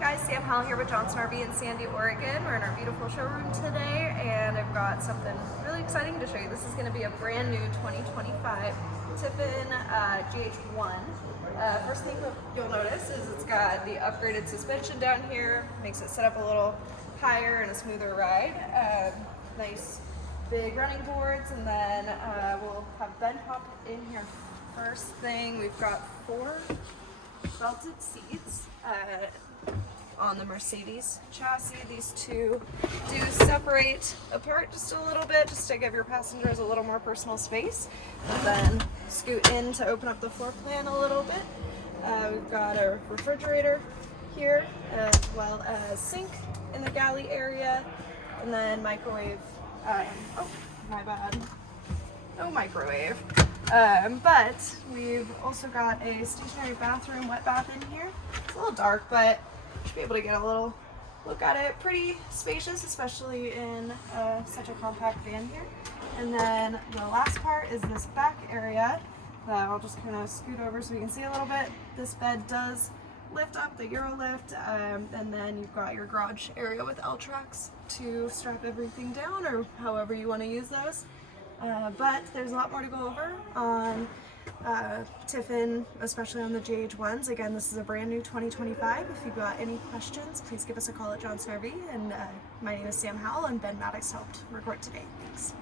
guys, Sam Howell here with Johnson RV in Sandy, Oregon. We're in our beautiful showroom today and I've got something really exciting to show you. This is going to be a brand new 2025 Tiffin GH1. First thing you'll notice is it's got the upgraded suspension down here, makes it set up a little higher and a smoother ride. Nice big running boards, and then we'll have bed pop in here. First thing, we've got 4 belted seats on the Mercedes chassis. These two do separate apart just a little bit, just to give your passengers a little more personal space. And then scoot in to open up the floor plan a little bit. We've got a refrigerator here, as well as sink in the galley area, and then microwave. Oh, my bad. No microwave. But we've also got a stationary bathroom, wet bath in here. It's a little dark, but you should be able to get a little look at it. Pretty spacious, especially in such a compact van here. And then the last part is this back area that I'll just kind of scoot over so we can see a little bit. This bed does lift up, the Euro lift, and then you've got your garage area with L-tracks to strap everything down, or however you want to use those. But there's a lot more to go over on Tiffin, especially on the GH1s. Again, this is a brand new 2025. If you've got any questions, please give us a call at Johnson RV. And my name is Sam Howell, and Ben Maddox helped record today. Thanks.